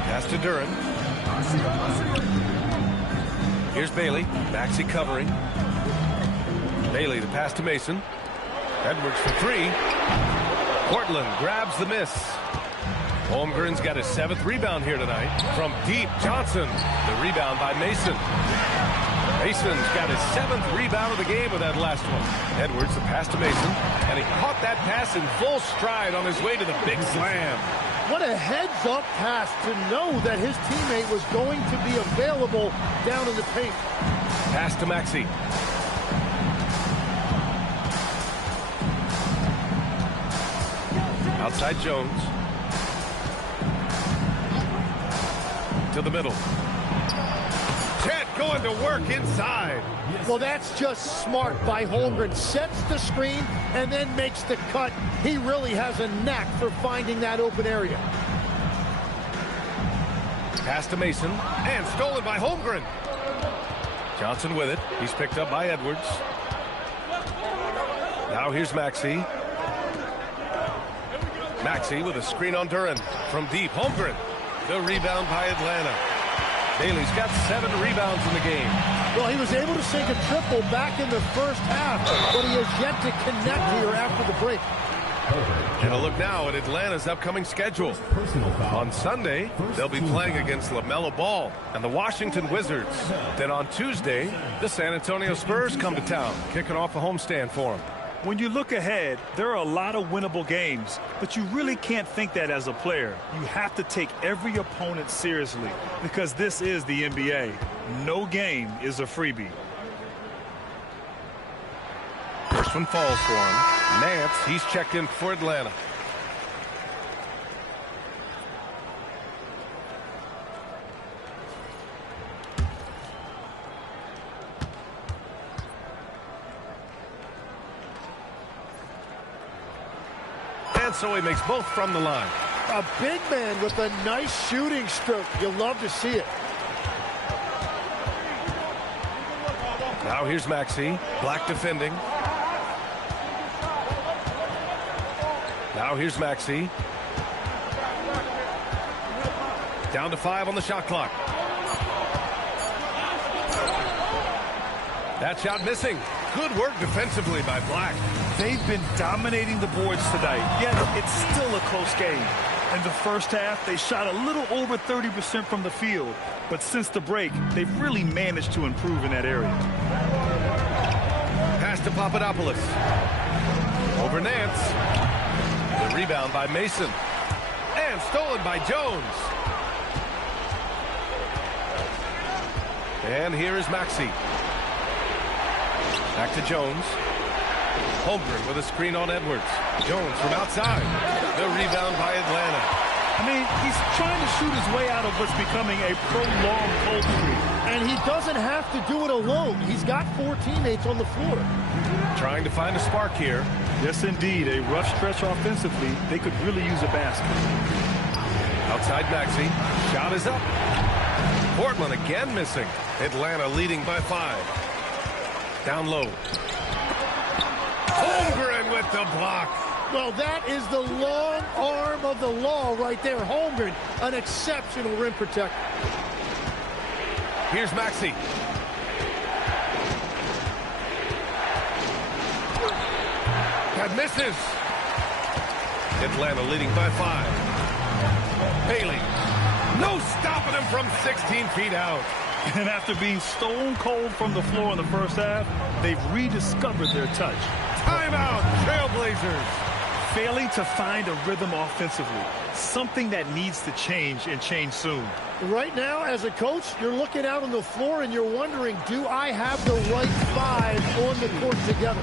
Pass to Duren. Here's Bailey. Maxey covering. Bailey, the pass to Mason. Edwards for 3. Portland grabs the miss. Holmgren's got his 7th rebound here tonight. From deep, Johnson. The rebound by Mason. Mason's got his 7th rebound of the game with that last one. Edwards, the pass to Mason. And he caught that pass in full stride on his way to the big slam. What a heads-up pass to know that his teammate was going to be available down in the paint. Pass to Maxey. Outside Jones. To the middle. Chet going to work inside. Well, that's just smart by Holmgren. Sets the screen and then makes the cut. He really has a knack for finding that open area. Pass to Mason. And stolen by Holmgren. Johnson with it. He's picked up by Edwards. Now here's Maxey. Maxey with a screen on Duren. From deep, Holmgren. The rebound by Atlanta. Bailey's got 7 rebounds in the game. Well, he was able to sink a triple back in the first half, but he has yet to connect here after the break. And a look now at Atlanta's upcoming schedule. On Sunday, they'll be playing against LaMelo Ball and the Washington Wizards. Then on Tuesday, the San Antonio Spurs come to town, kicking off a homestand for them. When you look ahead, there are a lot of winnable games, but you really can't think that as a player. You have to take every opponent seriously because this is the NBA. No game is a freebie. First one falls for him. Nance, he's checked in for Atlanta. And so he makes both from the line. A big man with a nice shooting stroke. You'll love to see it. Now here's Maxey. Black defending. Now here's Maxey. Down to 5 on the shot clock. That shot missing. Good work defensively by Black. They've been dominating the boards tonight, yet it's still a close game. In the first half, they shot a little over 30% from the field, but since the break, they've really managed to improve in that area. Pass to Papadopoulos. Over Nance. The rebound by Mason. And stolen by Jones. And here is Maxey. Back to Jones. Holmgren with a screen on Edwards. Jones from outside. The rebound by Atlanta. I mean, he's trying to shoot his way out of what's becoming a prolonged cold streak. And he doesn't have to do it alone. He's got 4 teammates on the floor. Trying to find a spark here. Yes, indeed. A rough stretch offensively. They could really use a basket. Outside Maxey. Shot is up. Portland again missing. Atlanta leading by 5. Down low. Holmgren with the block. Well, that is the long arm of the law right there. Holmgren, an exceptional rim protector. Here's Maxey. That misses. Atlanta leading by 5. Bailey. No stopping him from 16 feet out. And after being stone cold from the floor in the first half, they've rediscovered their touch. Timeout, Trailblazers. Failing to find a rhythm offensively. Something that needs to change and change soon. Right now, as a coach, you're looking out on the floor and you're wondering, do I have the right 5 on the court together?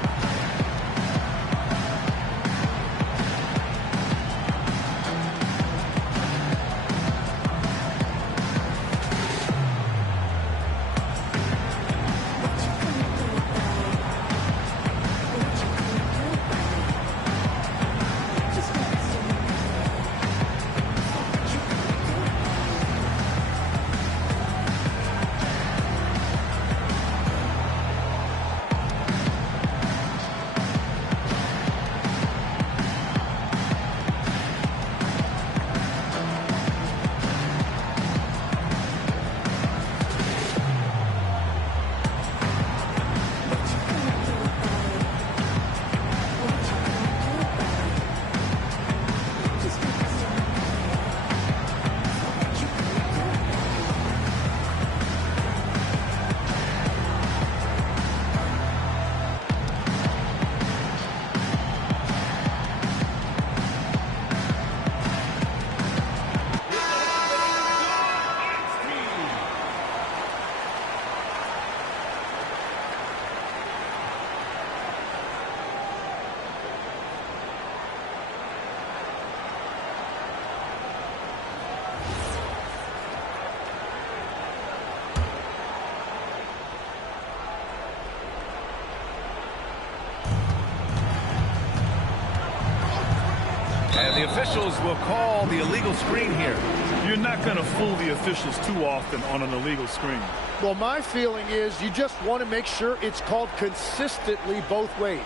And the officials will call the illegal screen here. You're not going to fool the officials too often on an illegal screen. Well, my feeling is you just want to make sure it's called consistently both ways.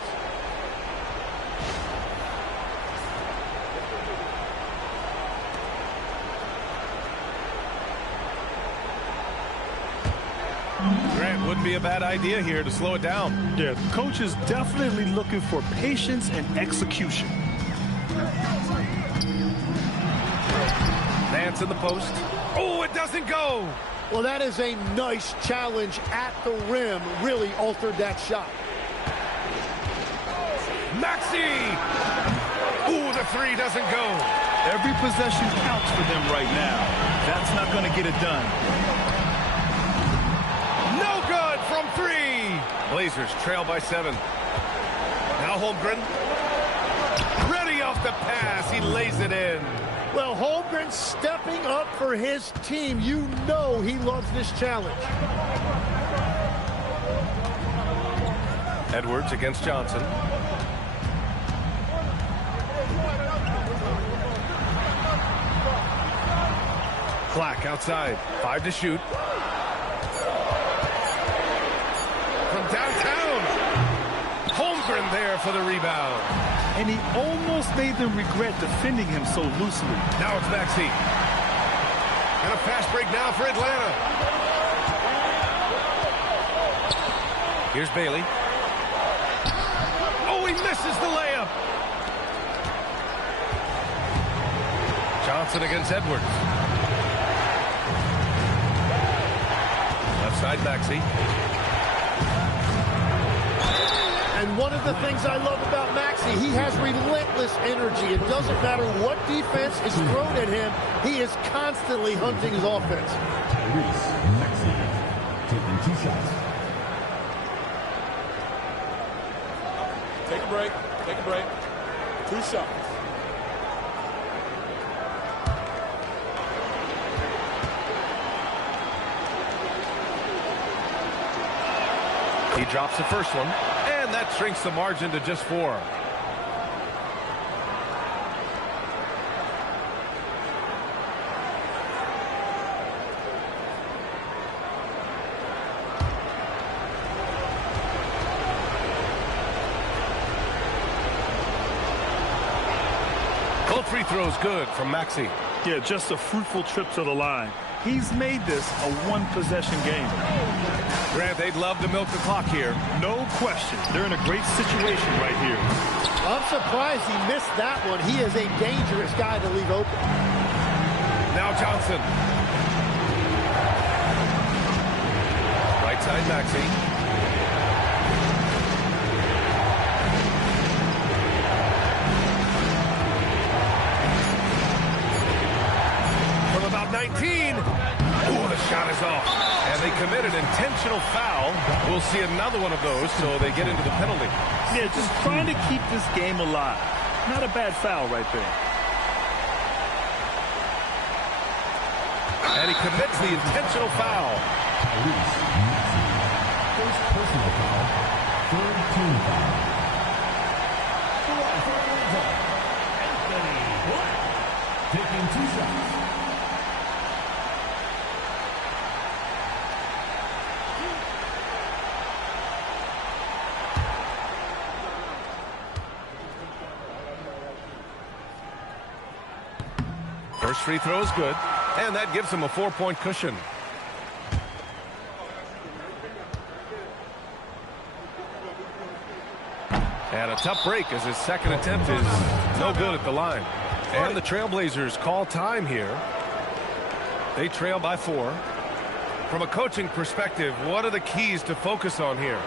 Grant, wouldn't be a bad idea here to slow it down. Yeah, the coach is definitely looking for patience and execution. Nance in the post. Oh, it doesn't go. Well, that is a nice challenge at the rim. Really altered that shot. Maxey. Ooh, the 3 doesn't go. Every possession counts for them right now. That's not going to get it done. No good from 3. Blazers trail by 7. Now Holmgren. Ready off the pass. He lays it in. Well, Holmgren stepping up for his team. You know he loves this challenge. Edwards against Johnson. Black outside. 5 to shoot. From downtown. Holmgren there for the rebound. And he almost made them regret defending him so loosely. Now it's Maxey. And a fast break now for Atlanta. Here's Bailey. Oh, he misses the layup. Johnson against Edwards. Left side, Maxey. And one of the things I love about Maxey, he has relentless energy. It doesn't matter what defense is thrown at him. He is constantly hunting his offense. Maxey taking 2 shots. Take a break. Take a break. 2 shots. He drops the first one. And that shrinks the margin to just 4. The free throw is good from Maxey. Yeah, just a fruitful trip to the line. He's made this a one-possession game. Grant, they'd love to milk the clock here. No question. They're in a great situation right here. I'm surprised he missed that one. He is a dangerous guy to leave open. Now Johnson. Right side Maxey. From about 19. Ooh, the shot is off. And they committed an intentional foul. We'll see another one of those, so they get into the penalty. Yeah, just trying to keep this game alive. Not a bad foul right there. And he commits the intentional foul. First personal foul, third team foul. Taking 2 shots. First free throw is good, and that gives him a 4-point cushion. And a tough break as his second attempt is no good at the line. And the Trailblazers call time here. They trail by 4. From a coaching perspective, what are the keys to focus on here?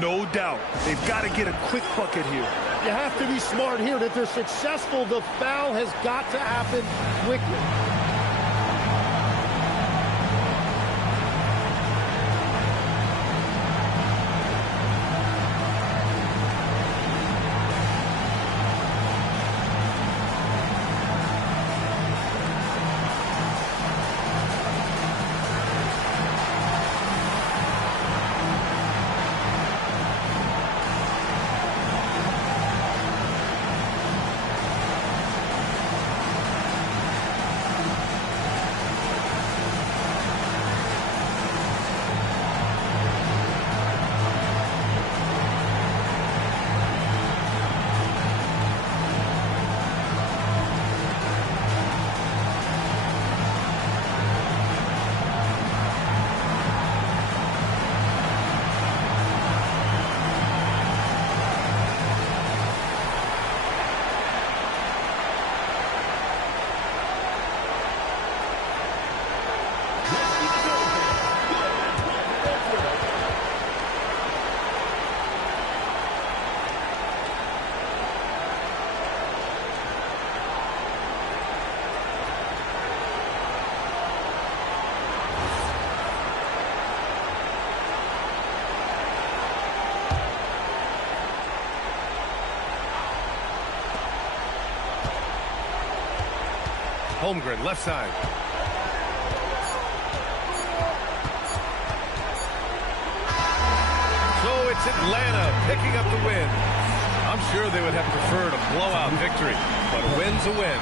No doubt. They've got to get a quick bucket here. You have to be smart here. If they're successful, the foul has got to happen quickly. Holmgren, left side. So it's Atlanta picking up the win. I'm sure they would have preferred a blowout victory, but a win's a win.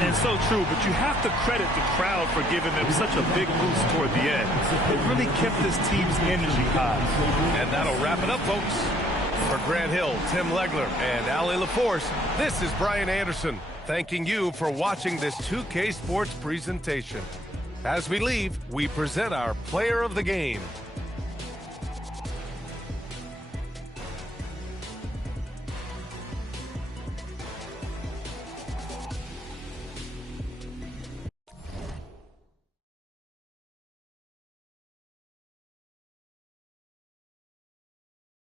And so true, but you have to credit the crowd for giving them such a big boost toward the end. It really kept this team's energy high. And that'll wrap it up, folks. For Grant Hill, Tim Legler, and Allie LaForce, this is Brian Anderson, thanking you for watching this 2K Sports presentation. As we leave, we present our player of the game.